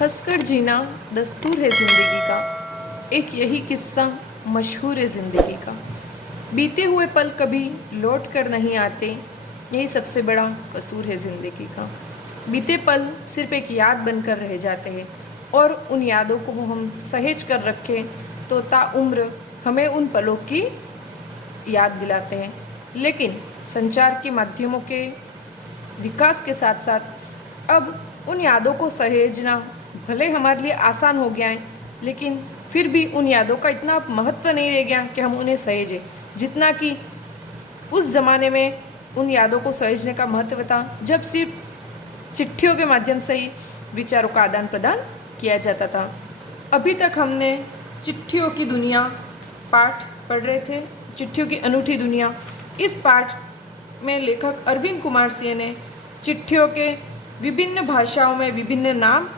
हंसकर जीना दस्तूर है ज़िंदगी का, एक यही किस्सा मशहूर है ज़िंदगी का। बीते हुए पल कभी लौट कर नहीं आते, यही सबसे बड़ा कसूर है ज़िंदगी का। बीते पल सिर्फ एक याद बनकर रह जाते हैं और उन यादों को हम सहेज कर रखें तो ताउम्र हमें उन पलों की याद दिलाते हैं। लेकिन संचार के माध्यमों के विकास के साथ साथ अब उन यादों को सहेजना भले हमारे लिए आसान हो गया है, लेकिन फिर भी उन यादों का इतना महत्व नहीं रह गया कि हम उन्हें सहेजें जितना कि उस ज़माने में उन यादों को सहेजने का महत्व था, जब सिर्फ चिट्ठियों के माध्यम से ही विचारों का आदान प्रदान किया जाता था। अभी तक हमने चिट्ठियों की दुनिया पाठ पढ़ रहे थे, चिट्ठियों की अनूठी दुनिया। इस पाठ में लेखक अरविंद कुमार सिंह ने चिट्ठियों के विभिन्न भाषाओं में विभिन्न नाम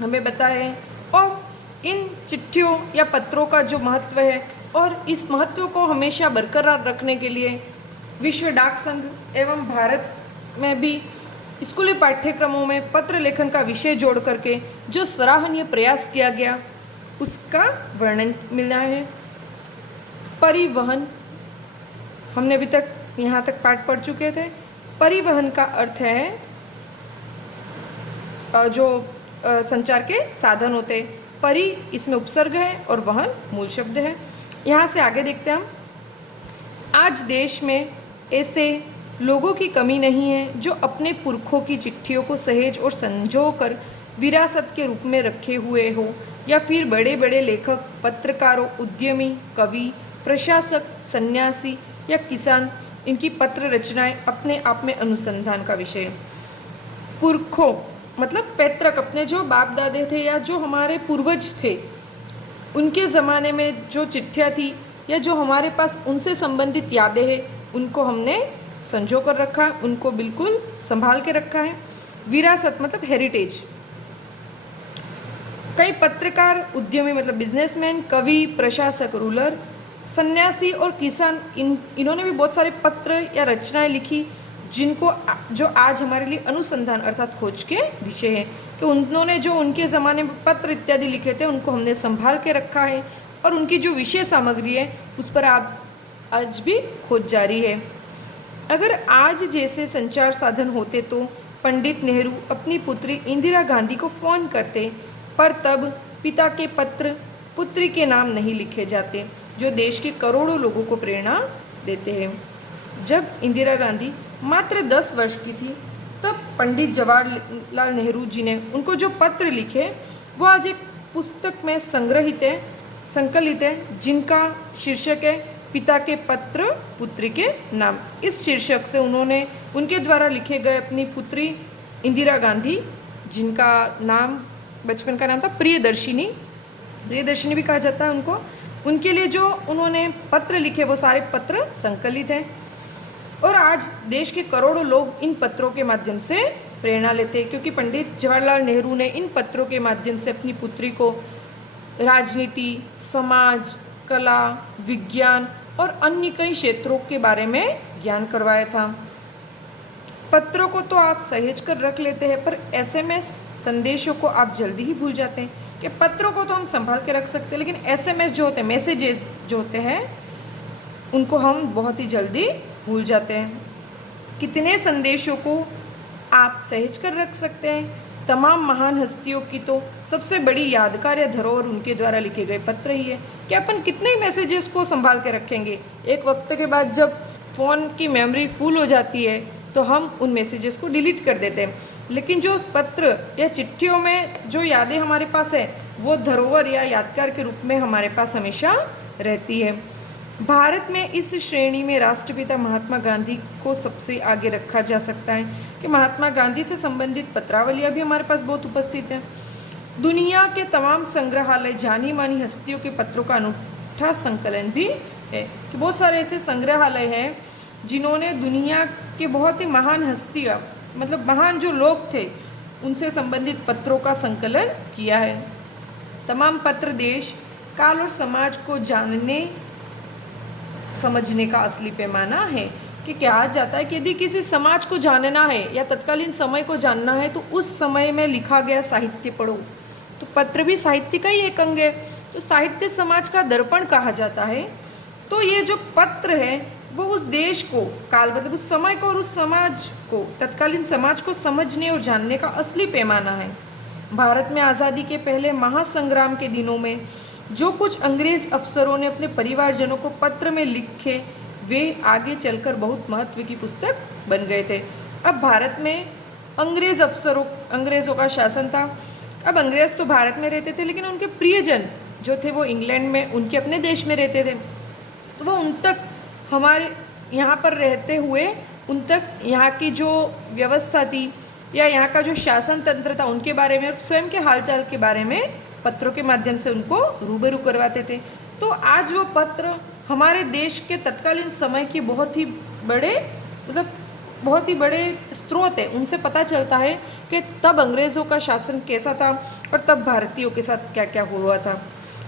हमें बताए और इन चिट्ठियों या पत्रों का जो महत्व है और इस महत्व को हमेशा बरकरार रखने के लिए विश्व डाक संघ एवं भारत में भी स्कूली पाठ्यक्रमों में पत्र लेखन का विषय जोड़ करके जो सराहनीय प्रयास किया गया उसका वर्णन मिला है। परिवहन, हमने अभी तक यहाँ तक पाठ पढ़ चुके थे। परिवहन का अर्थ है जो संचार के साधन होते हैं। परि इसमें उपसर्ग है और वहन मूल शब्द है। यहाँ से आगे देखते हैं हम। आज देश में ऐसे लोगों की कमी नहीं है जो अपने पुरखों की चिट्ठियों को सहेज और संजो कर विरासत के रूप में रखे हुए हो, या फिर बड़े बड़े लेखक, पत्रकारों, उद्यमी, कवि, प्रशासक, सन्यासी या किसान, इनकी पत्र रचनाएं अपने आप में अनुसंधान का विषय है। पुरखों मतलब पैतृक, अपने जो बाप दादे थे या जो हमारे पूर्वज थे उनके ज़माने में जो चिट्ठियाँ थी या जो हमारे पास उनसे संबंधित यादें हैं उनको हमने संजो कर रखा, उनको बिल्कुल संभाल के रखा है। विरासत मतलब हेरिटेज। कई पत्रकार, उद्यमी मतलब बिजनेसमैन, कवि, प्रशासक, रूलर, सन्यासी और किसान, इन्होंने भी बहुत सारे पत्र या रचनाएं लिखी जिनको जो आज हमारे लिए अनुसंधान अर्थात खोज के विषय है कि उन्होंने जो उनके ज़माने में पत्र इत्यादि लिखे थे उनको हमने संभाल के रखा है और उनकी जो विषय सामग्री है उस पर आज भी खोज जारी है। अगर आज जैसे संचार साधन होते तो पंडित नेहरू अपनी पुत्री इंदिरा गांधी को फ़ोन करते, पर तब पिता के पत्र पुत्री के नाम नहीं लिखे जाते जो देश के करोड़ों लोगों को प्रेरणा देते हैं। जब इंदिरा गांधी मात्र 10 वर्ष की थी तब पंडित जवाहरलाल नेहरू जी ने उनको जो पत्र लिखे वो आज एक पुस्तक में संकलित है जिनका शीर्षक है पिता के पत्र पुत्री के नाम। इस शीर्षक से उन्होंने उनके द्वारा लिखे गए अपनी पुत्री इंदिरा गांधी, जिनका नाम बचपन का नाम था प्रियदर्शिनी भी कहा जाता है उनको, उनके लिए जो उन्होंने पत्र लिखे वो सारे पत्र संकलित हैं और आज देश के करोड़ों लोग इन पत्रों के माध्यम से प्रेरणा लेते हैं, क्योंकि पंडित जवाहरलाल नेहरू ने इन पत्रों के माध्यम से अपनी पुत्री को राजनीति, समाज, कला, विज्ञान और अन्य कई क्षेत्रों के बारे में ज्ञान करवाया था। पत्रों को तो आप सहेज कर रख लेते हैं, पर एसएमएस संदेशों को आप जल्दी ही भूल जाते हैं। कि पत्रों को तो हम संभाल के रख सकते हैं, लेकिन एसएमएस जो होते हैं, मैसेजेस जो होते हैं, उनको हम बहुत ही जल्दी भूल जाते हैं। कितने संदेशों को आप सहेज कर रख सकते हैं? तमाम महान हस्तियों की तो सबसे बड़ी यादगार या धरोहर उनके द्वारा लिखे गए पत्र ही है कि अपन कितने मैसेजेस को संभाल के रखेंगे। एक वक्त के बाद जब फ़ोन की मेमोरी फुल हो जाती है तो हम उन मैसेजेस को डिलीट कर देते हैं, लेकिन जो पत्र या चिट्ठियों में जो यादें हमारे पास है वो धरोहर या यादगार के रूप में हमारे पास हमेशा रहती है। भारत में इस श्रेणी में राष्ट्रपिता महात्मा गांधी को सबसे आगे रखा जा सकता है कि महात्मा गांधी से संबंधित पत्रावलियाँ भी हमारे पास बहुत उपस्थित हैं। दुनिया के तमाम संग्रहालय जानी मानी हस्तियों के पत्रों का अनूठा संकलन भी है कि बहुत सारे ऐसे संग्रहालय हैं जिन्होंने दुनिया के बहुत ही महान हस्तियाँ मतलब महान जो लोग थे उनसे संबंधित पत्रों का संकलन किया है। तमाम पत्र देश, काल और समाज को जानने समझने का असली पैमाना है कि कहा जाता है कि यदि किसी समाज को जानना है या तत्कालीन समय को जानना है तो उस समय में लिखा गया साहित्य पढ़ो। तो पत्र भी साहित्य का ही एक अंग है। तो साहित्य समाज का दर्पण कहा जाता है। तो ये जो पत्र है वो उस देश को, काल मतलब उस समय को और उस समाज को, तत्कालीन समाज को समझने और जानने का असली पैमाना है। भारत में आज़ादी के पहले महासंग्राम के दिनों में जो कुछ अंग्रेज अफसरों ने अपने परिवारजनों को पत्र में लिखे, वे आगे चलकर बहुत महत्व की पुस्तक बन गए थे। अब भारत में अंग्रेज़ों का शासन था। अब अंग्रेज़ तो भारत में रहते थे, लेकिन उनके प्रियजन जो थे वो इंग्लैंड में, उनके अपने देश में रहते थे। तो वो उन तक, हमारे यहाँ पर रहते हुए उन तक यहाँ की जो व्यवस्था थी या यहाँ का जो शासन तंत्र था उनके बारे में और स्वयं के हालचाल के बारे में पत्रों के माध्यम से उनको रूबरू करवाते थे। तो आज वो पत्र हमारे देश के तत्कालीन समय के बहुत ही बड़े स्रोत है। उनसे पता चलता है कि तब अंग्रेज़ों का शासन कैसा था और तब भारतीयों के साथ क्या क्या हुआ था।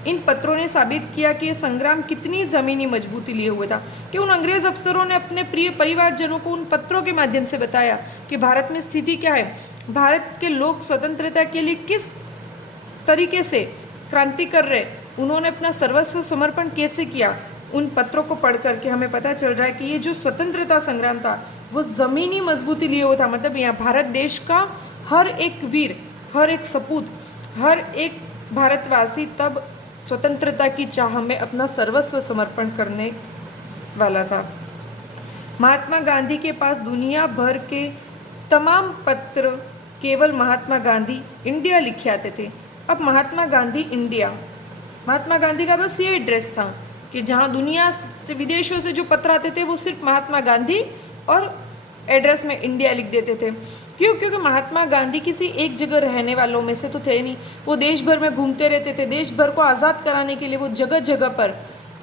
इन पत्रों ने साबित किया कि ये संग्राम कितनी ज़मीनी मजबूती लिए हुए था, कि उन अंग्रेज़ अफसरों ने अपने प्रिय परिवारजनों को उन पत्रों के माध्यम से बताया कि भारत में स्थिति क्या है, भारत के लोग स्वतंत्रता के लिए किस तरीके से क्रांति कर रहे, उन्होंने अपना सर्वस्व समर्पण कैसे किया। उन पत्रों को पढ़ करके हमें पता चल रहा है कि ये जो स्वतंत्रता संग्राम था वो ज़मीनी मजबूती लिए हुआ था। मतलब यहाँ भारत देश का हर एक वीर, हर एक सपूत, हर एक भारतवासी तब स्वतंत्रता की चाह में अपना सर्वस्व समर्पण करने वाला था। महात्मा गांधी के पास दुनिया भर के तमाम पत्र केवल महात्मा गांधी इंडिया लिखे आते थे। अब महात्मा गांधी इंडिया, महात्मा गांधी का बस ये एड्रेस था कि जहाँ दुनिया से, विदेशों से जो पत्र आते थे वो सिर्फ महात्मा गांधी और एड्रेस में इंडिया लिख देते थे। क्यों? क्योंकि महात्मा गांधी किसी एक जगह रहने वालों में से तो थे नहीं, वो देश भर में घूमते रहते थे। देश भर को आज़ाद कराने के लिए वो जगह जगह पर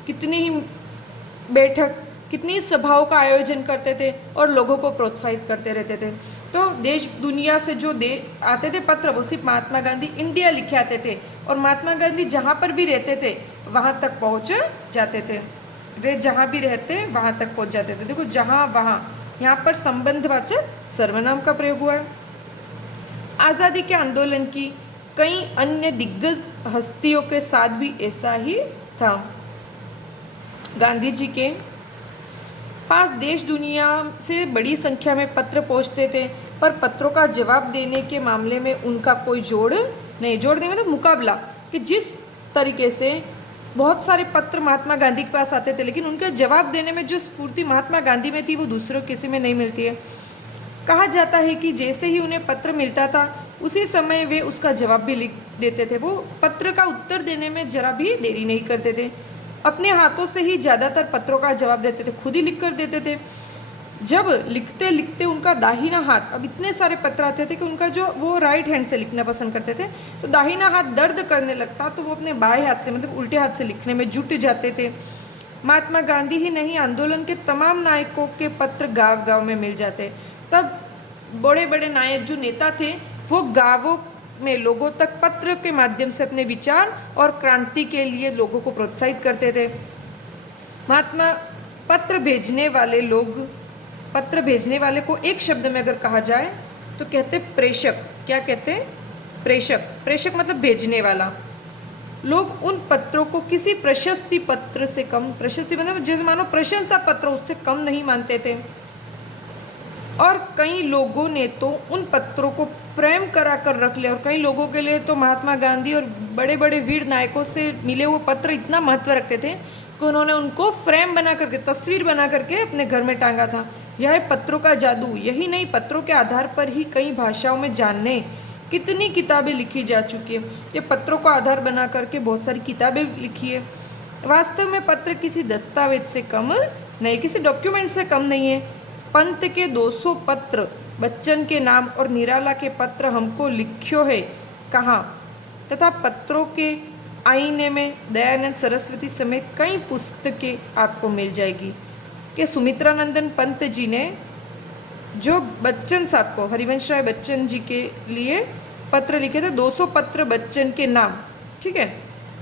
कितनी ही बैठक, कितनी सभाओं का आयोजन करते थे और लोगों को प्रोत्साहित करते रहते थे। तो देश दुनिया से जो आते थे पत्र, वो सिर्फ महात्मा गांधी इंडिया लिखे आते थे और महात्मा गांधी जहाँ पर भी रहते थे वहाँ तक पहुँच जाते थे। वे जहाँ भी रहते वहाँ तक पहुँच जाते थे। देखो, जहाँ वहाँ, यहाँ पर संबंधवाचक सर्वनाम का प्रयोग हुआ है। आज़ादी के आंदोलन की कई अन्य दिग्गज हस्तियों के साथ भी ऐसा ही था। गांधी जी के पास देश दुनिया से बड़ी संख्या में पत्र पहुंचते थे, पर पत्रों का जवाब देने के मामले में उनका कोई जोड़ नहीं मतलब मुकाबला, कि जिस तरीके से बहुत सारे पत्र महात्मा गांधी के पास आते थे, लेकिन उनका जवाब देने में जो स्फूर्ति महात्मा गांधी में थी वो दूसरों किसी में नहीं मिलती है। कहा जाता है कि जैसे ही उन्हें पत्र मिलता था उसी समय वे उसका जवाब भी लिख देते थे। वो पत्र का उत्तर देने में जरा भी देरी नहीं करते थे, अपने हाथों से ही ज़्यादातर पत्रों का जवाब देते थे, खुद ही लिख कर देते थे। जब लिखते लिखते उनका दाहिना हाथ, अब इतने सारे पत्र आते थे कि उनका जो वो राइट हैंड से लिखना पसंद करते थे, तो दाहिना हाथ दर्द करने लगता तो वो अपने बाएं हाथ से मतलब उल्टे हाथ से लिखने में जुट जाते थे। महात्मा गांधी ही नहीं, आंदोलन के तमाम नायकों के पत्र गांव गांव में मिल जाते। तब बड़े बड़े नायक जो नेता थे वो गांवों में लोगों तक पत्र के माध्यम से अपने विचार और क्रांति के लिए लोगों को प्रोत्साहित करते थे। महात्मा पत्र भेजने वाले को एक शब्द में अगर कहा जाए तो कहते प्रेषक। क्या कहते हैं? प्रेषक। प्रेषक मतलब भेजने वाला। लोग उन पत्रों को किसी प्रशस्ति पत्र से कम, प्रशस्ति मतलब जैसे मानो प्रशंसा पत्र, उससे कम नहीं मानते थे। और कई लोगों ने तो उन पत्रों को फ्रेम करा कर रख लिया, और कई लोगों के लिए तो महात्मा गांधी और बड़े बड़े वीर नायकों से मिले हुए पत्र इतना महत्व रखते थे कि उन्होंने उनको फ्रेम बना करके, तस्वीर बना करके अपने घर में टांगा था। यह है पत्रों का जादू। यही नहीं, पत्रों के आधार पर ही कई भाषाओं में जानने कितनी किताबें लिखी जा चुकी है। ये पत्रों को आधार बना करके बहुत सारी किताबें लिखी है। वास्तव में पत्र किसी दस्तावेज से कम नहीं, किसी डॉक्यूमेंट से कम नहीं है। पंत के 200 पत्र बच्चन के नाम और निराला के पत्र हमको लिख्यो है कहाँ, तथा पत्रों के आईने में दयानंद सरस्वती समेत कई पुस्तकें आपको मिल जाएगी। कि सुमित्रानंदन पंत जी ने जो बच्चन साहब को, हरिवंश राय बच्चन जी के लिए पत्र लिखे थे, 200 पत्र बच्चन के नाम, ठीक है,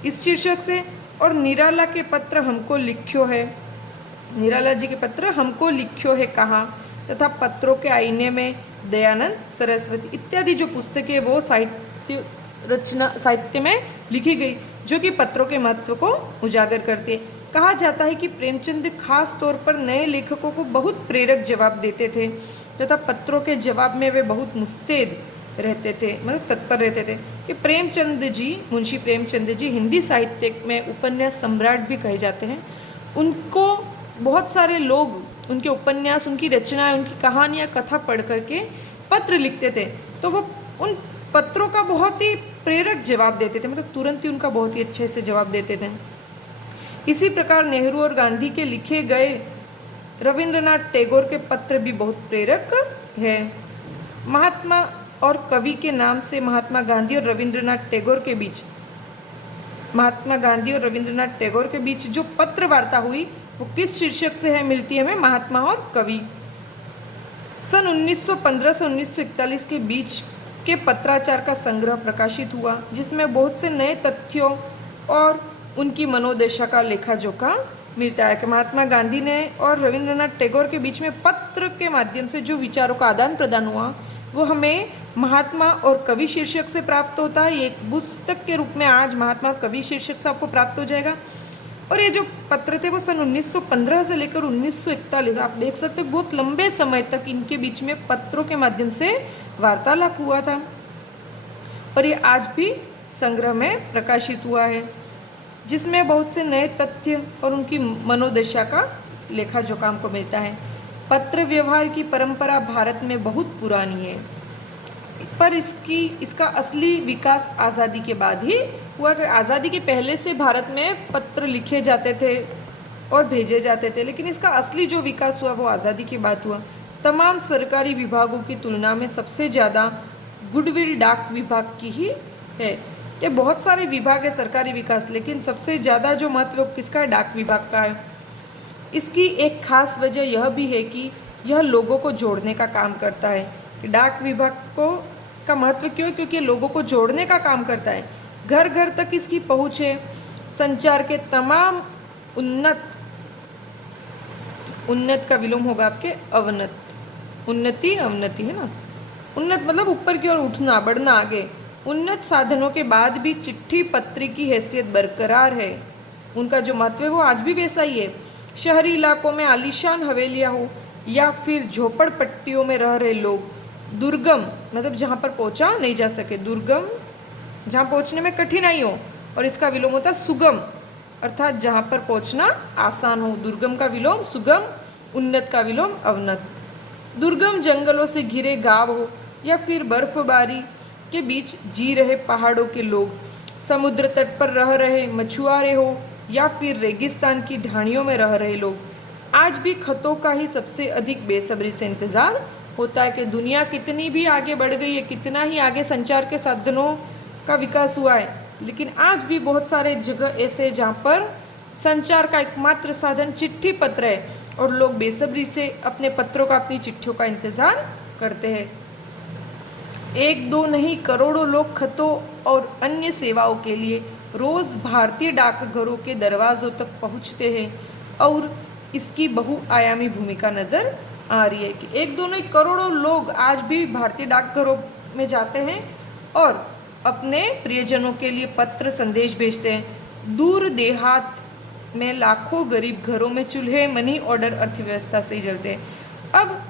इस शीर्षक से, और निराला के पत्र हमको लिख्यो है, निराला जी के पत्र हमको लिख्यो है कहाँ, तथा पत्रों के आईने में दयानंद सरस्वती इत्यादि जो पुस्तकें वो रचना साहित्य में लिखी गई, जो कि पत्रों के महत्व को उजागर करती है। कहा जाता है कि प्रेमचंद खास तौर पर नए लेखकों को बहुत प्रेरक जवाब देते थे तथा पत्रों के जवाब में वे बहुत मुस्तैद रहते थे, मतलब तत्पर रहते थे। कि प्रेमचंद जी, मुंशी प्रेमचंद जी हिंदी साहित्य में उपन्यास सम्राट भी कहे जाते हैं। उनको बहुत सारे लोग उनके उपन्यास, उनकी रचनाएं, उनकी कहानियाँ, कथा पढ़ करके पत्र लिखते थे, तो वो उन पत्रों का बहुत ही प्रेरक जवाब देते थे, मतलब तुरंत ही उनका बहुत ही अच्छे से जवाब देते थे। इसी प्रकार नेहरू और गांधी के लिखे गए रविंद्रनाथ टैगोर के पत्र भी बहुत प्रेरक है। महात्मा और कवि के नाम से महात्मा गांधी और रविंद्रनाथ टैगोर के बीच जो पत्र वार्ता हुई वो किस शीर्षक से है, मिलती है हमें महात्मा और कवि। सन 1915 से 1941 के बीच के पत्राचार का संग्रह प्रकाशित हुआ, जिसमें बहुत से नए तथ्यों और उनकी मनोदशा का लेखा जोखा मिलता है। कि महात्मा गांधी ने और रविंद्रनाथ टैगोर के बीच में पत्र के माध्यम से जो विचारों का आदान प्रदान हुआ वो हमें महात्मा और कवि शीर्षक से प्राप्त होता है। एक पुस्तक के रूप में आज महात्मा और कवि शीर्षक से आपको प्राप्त हो जाएगा। और ये जो पत्र थे वो सन 1915 से लेकर 1941, आप देख सकते हैं बहुत लंबे समय तक इनके बीच में पत्रों के माध्यम से वार्तालाप हुआ था, और ये आज भी संग्रह में प्रकाशित हुआ है, जिसमें बहुत से नए तथ्य और उनकी मनोदशा का लेखा जोखा हमको मिलता है। पत्र व्यवहार की परंपरा भारत में बहुत पुरानी है, पर इसका असली विकास आज़ादी के बाद ही हुआ। कि आज़ादी के पहले से भारत में पत्र लिखे जाते थे और भेजे जाते थे, लेकिन इसका असली जो विकास हुआ वो आज़ादी के बाद हुआ। तमाम सरकारी विभागों की तुलना में सबसे ज़्यादा गुडविल डाक विभाग की ही है। ये बहुत सारे विभाग है सरकारी विकास, लेकिन सबसे ज़्यादा जो महत्व किसका है, डाक विभाग का है। इसकी एक खास वजह यह भी है कि यह लोगों को जोड़ने का काम करता है। डाक विभाग का महत्व क्यों है? क्योंकि लोगों को जोड़ने का काम करता है, घर घर तक इसकी पहुँच है। संचार के तमाम उन्नत का विलोम होगा आपके अवनत, उन्नति अवनति है ना। उन्नत मतलब ऊपर की ओर उठना, बढ़ना, आगे। उन्नत साधनों के बाद भी चिट्ठी पत्री की हैसियत बरकरार है। उनका जो महत्व है वो आज भी वैसा ही है। शहरी इलाकों में आलीशान हवेलियाँ हो या फिर झोपड़पट्टियों में रह रहे लोग, दुर्गम मतलब जहाँ पर पहुँचा नहीं जा सके, दुर्गम जहाँ पहुँचने में कठिनाई हो, और इसका विलोम होता है सुगम, अर्थात जहाँ पर पहुँचना आसान हो। दुर्गम का विलोम सुगम, उन्नत का विलोम अवनत। दुर्गम जंगलों से घिरे गांव हो या फिर बर्फबारी के बीच जी रहे पहाड़ों के लोग, समुद्र तट पर रह रहे मछुआरे हो या फिर रेगिस्तान की ढाणियों में रह रहे लोग, आज भी खतों का ही सबसे अधिक बेसब्री से इंतज़ार होता है। कि दुनिया कितनी भी आगे बढ़ गई है, कितना ही आगे संचार के साधनों का विकास हुआ है, लेकिन आज भी बहुत सारे जगह ऐसे हैं जहाँ पर संचार का एकमात्र साधन चिट्ठी पत्र है, और लोग बेसब्री से अपने पत्रों का, अपनी चिट्ठियों का इंतज़ार करते हैं। एक दो नहीं, करोड़ों लोग खतों और अन्य सेवाओं के लिए रोज़ भारतीय डाकघरों के दरवाज़ों तक पहुँचते हैं, और इसकी बहुआयामी भूमिका नज़र आ रही है। कि एक दो नहीं, करोड़ों लोग आज भी भारतीय डाकघरों में जाते हैं और अपने प्रियजनों के लिए पत्र संदेश भेजते हैं। दूर देहात में लाखों गरीब घरों में चूल्हे मनी ऑर्डर अर्थव्यवस्था से ही चलते हैं। अब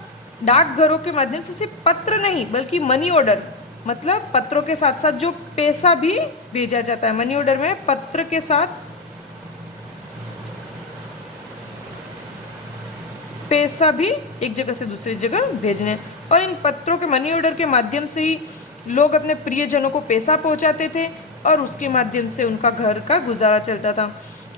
डाकघरों के माध्यम से सिर्फ पत्र नहीं बल्कि मनी ऑर्डर, मतलब पत्रों के साथ साथ जो पैसा भी भेजा जाता है। मनी ऑर्डर में पत्र के साथ पैसा भी एक जगह से दूसरी जगह भेजने, और इन पत्रों के मनी ऑर्डर के माध्यम से ही लोग अपने प्रियजनों को पैसा पहुंचाते थे, और उसके माध्यम से उनका घर का गुजारा चलता था।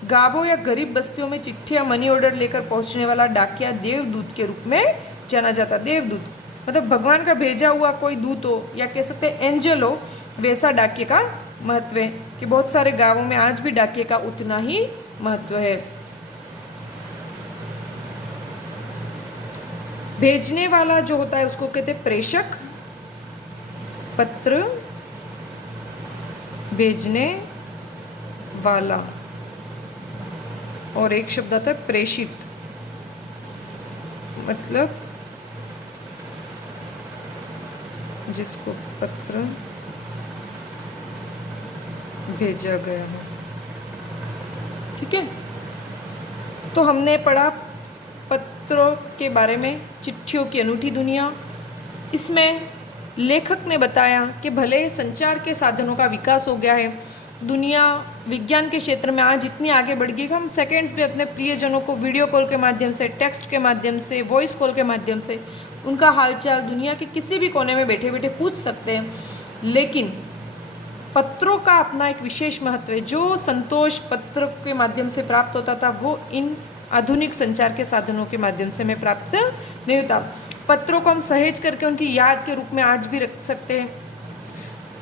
गांवों या गरीब बस्तियों में चिट्ठी या मनी ऑर्डर लेकर पहुंचने वाला डाकिया देवदूत के रूप में जाना जाता। देवदूत मतलब भगवान का भेजा हुआ कोई दूत हो, या कह सकते हैं एंजल हो, वैसा डाकिये का महत्व है। कि बहुत सारे गाँवों में आज भी डाकिये का उतना ही महत्व है। भेजने वाला जो होता है उसको कहते हैं प्रेषक, पत्र भेजने वाला, और एक शब्द आता है प्रेषित, मतलब जिसको पत्र भेजा गया है। ठीक है, तो हमने पढ़ा पत्रों के बारे में, चिट्ठियों की अनूठी दुनिया। इसमें लेखक ने बताया कि भले संचार के साधनों का विकास हो गया है, दुनिया विज्ञान के क्षेत्र में आज इतनी आगे बढ़ गई कि हम सेकंड्स में अपने प्रियजनों को वीडियो कॉल के माध्यम से, टेक्स्ट के माध्यम से, वॉइस कॉल के माध्यम से उनका हालचाल दुनिया के किसी भी कोने में बैठे बैठे पूछ सकते हैं। लेकिन पत्रों का अपना एक विशेष महत्व है। जो संतोष पत्र के माध्यम से प्राप्त होता था वो इन आधुनिक संचार के साधनों के माध्यम से हमें प्राप्त नहीं होता। पत्रों को हम सहेज करके उनकी याद के रूप में आज भी रख सकते हैं,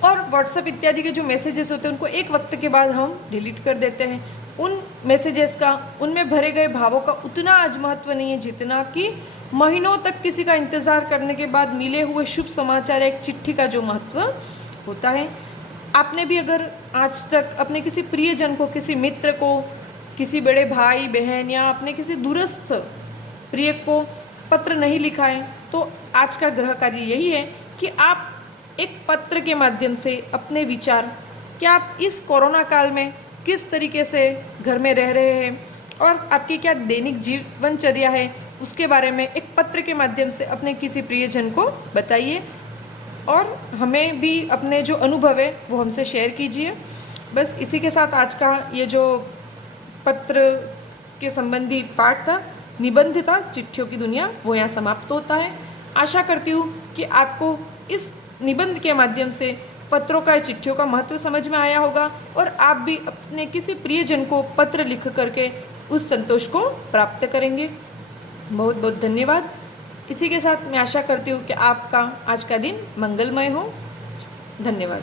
और व्हाट्सएप इत्यादि के जो मैसेजेस होते हैं उनको एक वक्त के बाद हम डिलीट कर देते हैं। उन मैसेजेस का, उनमें भरे गए भावों का उतना आज महत्व नहीं है जितना कि महीनों तक किसी का इंतज़ार करने के बाद मिले हुए शुभ समाचार, एक चिट्ठी का जो महत्व होता है। आपने भी अगर आज तक अपने किसी प्रियजन को, किसी मित्र को, किसी बड़े भाई बहन या अपने किसी दूरस्थ प्रिय को पत्र नहीं लिखा है, तो आज का गृह कार्य यही है कि आप एक पत्र के माध्यम से अपने विचार, क्या आप इस कोरोना काल में किस तरीके से घर में रह रहे हैं और आपकी क्या दैनिक जीवनचर्या है, उसके बारे में एक पत्र के माध्यम से अपने किसी प्रियजन को बताइए, और हमें भी अपने जो अनुभव है वो हमसे शेयर कीजिए। बस इसी के साथ आज का ये जो पत्र के संबंधी पाठ था, निबंध था, चिट्ठियों की दुनिया, वो यहाँ समाप्त होता है। आशा करती हूँ कि आपको इस निबंध के माध्यम से पत्रों का, चिट्ठियों का महत्व समझ में आया होगा, और आप भी अपने किसी प्रियजन को पत्र लिख करके उस संतोष को प्राप्त करेंगे। बहुत बहुत धन्यवाद। इसी के साथ मैं आशा करती हूँ कि आपका आज का दिन मंगलमय हो। धन्यवाद।